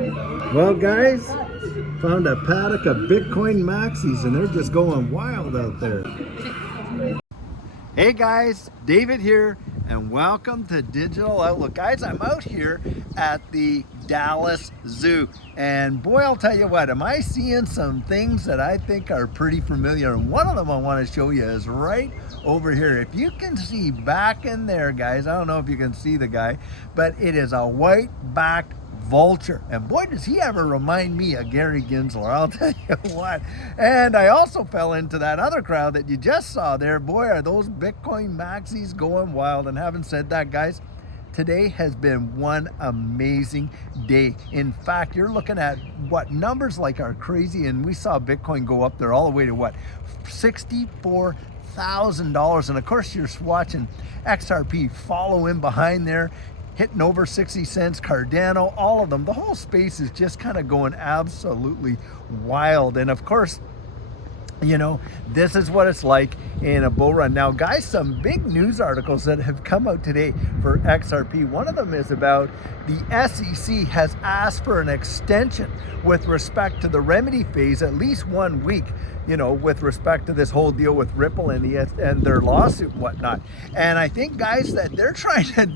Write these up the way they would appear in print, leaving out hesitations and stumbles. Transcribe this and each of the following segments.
Well, guys, found a paddock of Bitcoin maxis and they're just going wild out there. Hey guys, David here, and welcome to Digital Outlook. Guys, I'm out here at the Dallas Zoo, and boy, I'll tell you what, am I seeing some things that I think are pretty familiar. And one of them I want to show you is right over here. If you can see back in there, guys, I don't know if you can see the guy, but it is a white-backed vulture, and boy does he ever remind me of Gary Gensler, I'll tell you what. And I also fell into that other crowd that you just saw there. Boy, are those Bitcoin maxis going wild. And having said that, guys, today has been one amazing day. In fact, you're looking at what numbers like are crazy, and we saw Bitcoin go up there all the way to what, $64,000. And of course you're watching XRP follow in behind there, hitting over 60 cents, Cardano, all of them. The whole space is just kind of going absolutely wild. And of course, you know, this is what it's like in a bull run. Now, guys, some big news articles that have come out today for XRP. One of them is about the SEC has asked for an extension with respect to the remedy phase, at least 1 week, you know, with respect to this whole deal with Ripple and their lawsuit and whatnot. And I think, guys, that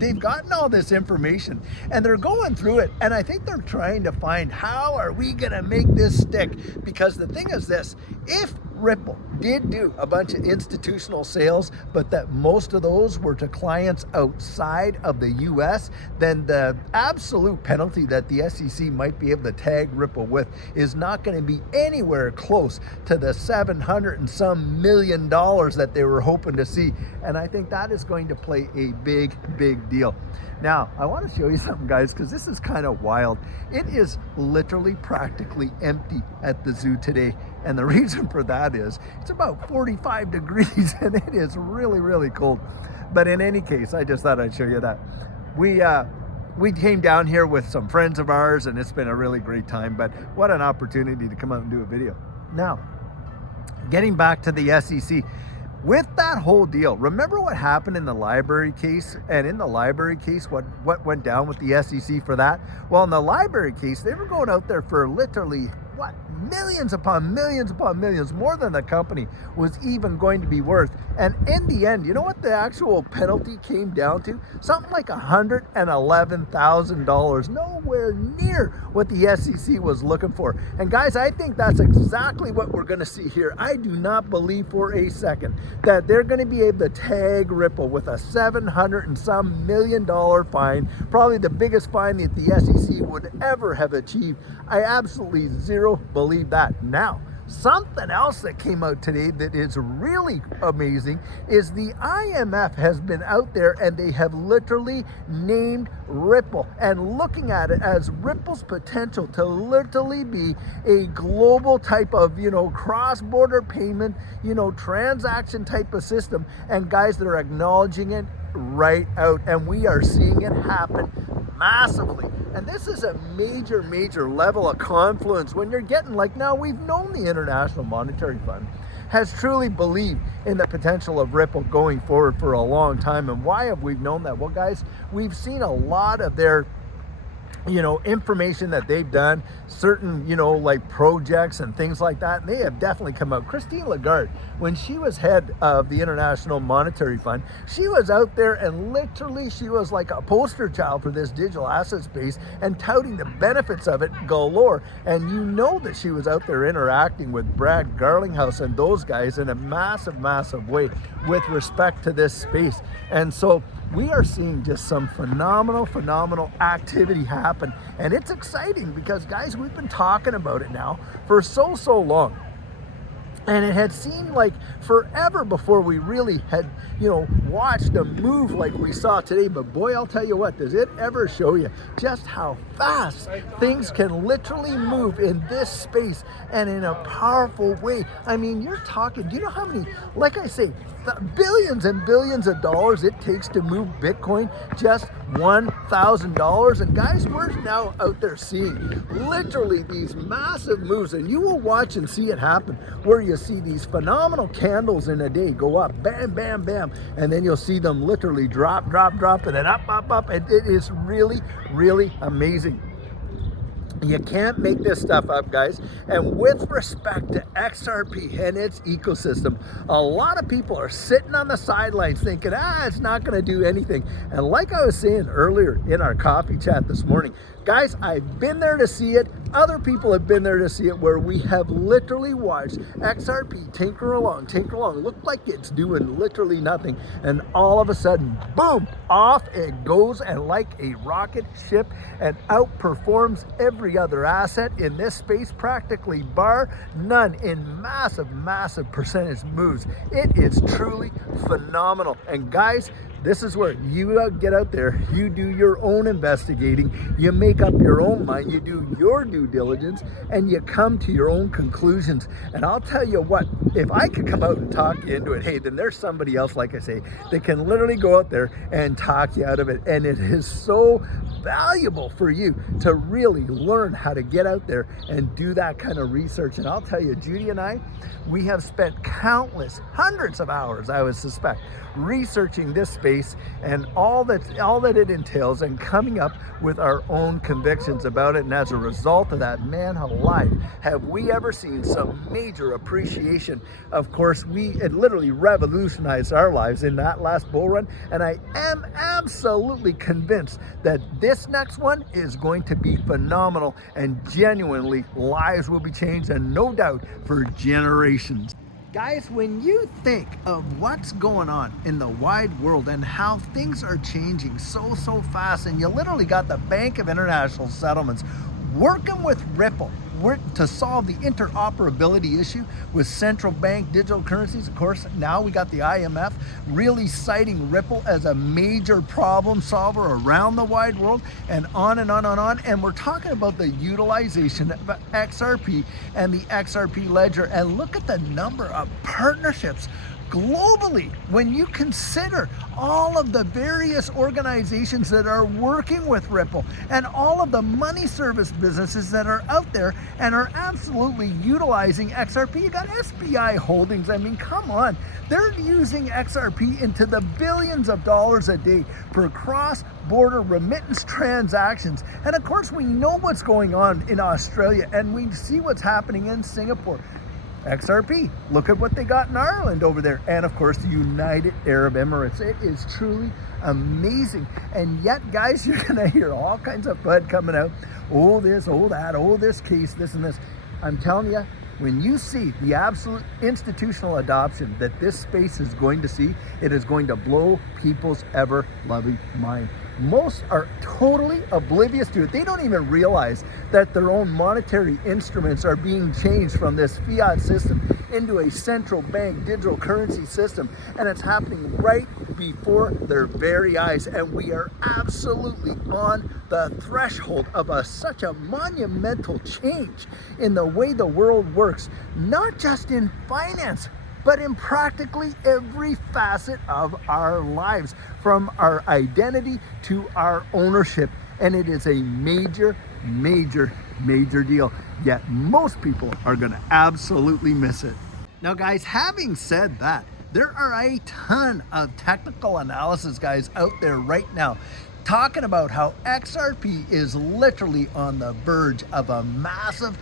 they've gotten all this information and they're going through it. And I think they're trying to find, how are we going to make this stick? Because the thing is this, if Ripple did do a bunch of institutional sales, but that most of those were to clients outside of the US, then the absolute penalty that the SEC might be able to tag Ripple with is not going to be anywhere close to the 700 and some million dollars that they were hoping to see. And I think that is going to play a big deal. Now, I want to show you something, guys, because this is kind of wild. It is literally practically empty at the zoo today. And the reason for that is it's about 45 degrees and it is really cold. But in any case, I just thought I'd show you that. We came down here with some friends of ours and it's been a really great time, but what an opportunity to come out and do a video. Now, getting back to the SEC, with that whole deal, remember what happened in the library case? And in the library case, what went down with the SEC for that? Well, in the library case, they were going out there for literally, what, millions upon millions, more than the company was even going to be worth. And in the end, you know what the actual penalty came down to? Something like $111,000, nowhere near what the SEC was looking for. And guys, I think that's exactly what we're going to see here. I do not believe for a second that they're going to be able to tag Ripple with a $700 and some million fine, probably the biggest fine that the SEC would ever have achieved. I absolutely zero believe that. Now, something else that came out today that is really amazing is the IMF has been out there and they have literally named Ripple and looking at it as Ripple's potential to literally be a global type of, you know, cross-border payment, you know, transaction type of system. And guys, they're acknowledging it right out, and we are seeing it happen massively. And this is a major level of confluence when you're getting, like, now we've known the International Monetary Fund has truly believed in the potential of Ripple going forward for a long time. And why have we known that? Well, guys, we've seen a lot of their, you know, information that they've done, certain, you know, like projects and things like that. And they have definitely come out. Christine Lagarde, when she was head of the International Monetary Fund, she was out there and literally she was like a poster child for this digital asset space and touting the benefits of it galore. And you know that she was out there interacting with Brad Garlinghouse and those guys in a massive way with respect to this space. And so we are seeing just some phenomenal activity happen. And it's exciting because, guys, we've been talking about it now for so long. And it had seemed like forever before we really had, you know, watched a move like we saw today. But boy, I'll tell you what, does it ever show you just how fast things can literally move in this space and in a powerful way. I mean, you're talking, do you know how many, like I say, billions and billions of dollars it takes to move Bitcoin, just $1,000. And guys, we're now out there seeing literally these massive moves, and you will watch and see it happen where you see these phenomenal candles in a day go up, bam, and then you'll see them literally drop, and then up, and it is really amazing. You can't make this stuff up, guys. And with respect to XRP and its ecosystem, a lot of people are sitting on the sidelines thinking, it's not going to do anything. And like I was saying earlier in our coffee chat this morning, guys, I've been there to see it. Other people have been there to see it, where we have literally watched XRP tinker along, look like it's doing literally nothing. And all of a sudden, boom, off it goes, and like a rocket ship, and outperforms every other asset in this space, practically bar none, in massive percentage moves. It is truly phenomenal. And guys, this is where you get out there, you do your own investigating, you make up your own mind, you do your due diligence, and you come to your own conclusions. And I'll tell you what, if I could come out and talk you into it, hey, then there's somebody else, like I say, that can literally go out there and talk you out of it. And it is so valuable for you to really learn how to get out there and do that kind of research. And I'll tell you, Judy and I, we have spent countless, hundreds of hours, I would suspect, researching this space and all that it entails, and coming up with our own convictions about it. And as a result of that, man alive, have we ever seen some major appreciation. Of course, it literally revolutionized our lives in that last bull run, and I am absolutely convinced that this next one is going to be phenomenal, and genuinely lives will be changed, and no doubt for generations. Guys, when you think of what's going on in the wide world and how things are changing so fast, and you literally got the Bank of International Settlements working with Ripple to solve the interoperability issue with central bank digital currencies. Of course, now we got the IMF really citing Ripple as a major problem solver around the wide world, and on and on and on. And we're talking about the utilization of XRP and the XRP ledger. And look at the number of partnerships globally when you consider all of the various organizations that are working with Ripple, and all of the money service businesses that are out there and are absolutely utilizing XRP. You got SBI Holdings. I mean, come on. They're using XRP into the billions of dollars a day for cross-border remittance transactions. And of course, we know what's going on in Australia, and we see what's happening in Singapore. XRP, look at what they got in Ireland over there, and of course the United Arab Emirates. It is truly amazing. And yet, guys, you're gonna hear all kinds of FUD coming out. Oh this, oh that, oh this case, this and this. I'm telling you, when you see the absolute institutional adoption that this space is going to see, it is going to blow people's ever-loving mind. Most are totally oblivious to it. They don't even realize that their own monetary instruments are being changed from this fiat system into a central bank digital currency system, and it's happening right before their very eyes. And we are absolutely on the threshold of such a monumental change in the way the world works, not just in finance, but in practically every facet of our lives, from our identity to our ownership. And it is a major deal. Yet most people are going to absolutely miss it. Now, guys, having said that, there are a ton of technical analysis guys out there right now talking about how XRP is literally on the verge of a massive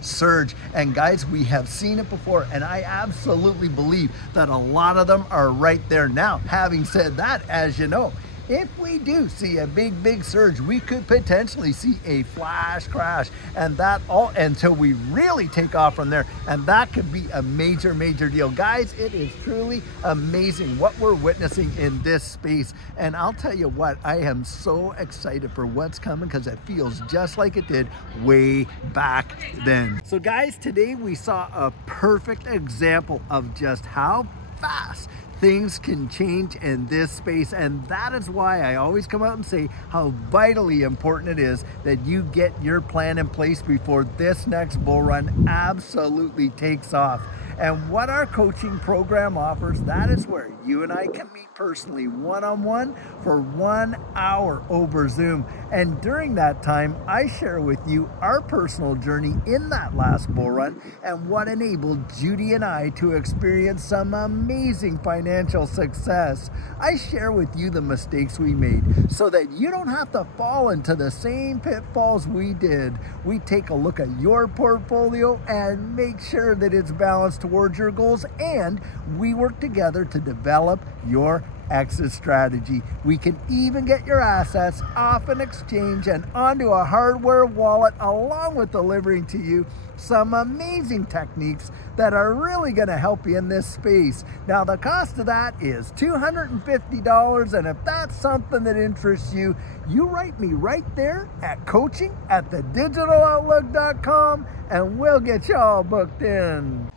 surge. And guys, we have seen it before, and I absolutely believe that a lot of them are right there now. Having said that, as you know, if we do see a big surge, we could potentially see a flash crash, and that all until we really take off from there. And that could be a major deal. Guys, it is truly amazing what we're witnessing in this space. And I'll tell you what, I am so excited for what's coming, because it feels just like it did way back then. So guys, today we saw a perfect example of just how fast things can change in this space, and that is why I always come out and say how vitally important it is that you get your plan in place before this next bull run absolutely takes off. And what our coaching program offers, that is where you and I can meet personally one-on-one for 1 hour over Zoom. And during that time, I share with you our personal journey in that last bull run and what enabled Judy and I to experience some amazing financial success. I share with you the mistakes we made so that you don't have to fall into the same pitfalls we did. We take a look at your portfolio and make sure that it's balanced towards your goals, and we work together to develop your exit strategy. We can even get your assets off an exchange and onto a hardware wallet, along with delivering to you some amazing techniques that are really going to help you in this space. Now, the cost of that is $250, and if that's something that interests you, you write me right there at coaching@thedigitaloutlook.com and we'll get you all booked in.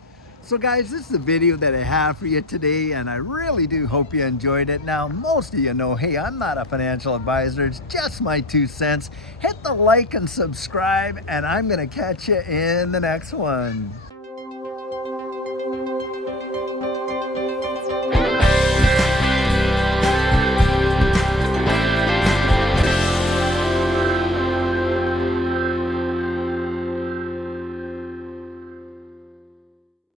So guys, this is the video that I have for you today, and I really do hope you enjoyed it. Now, most of you know, hey, I'm not a financial advisor. It's just my 2 cents. Hit the like and subscribe, and I'm going to catch you in the next one.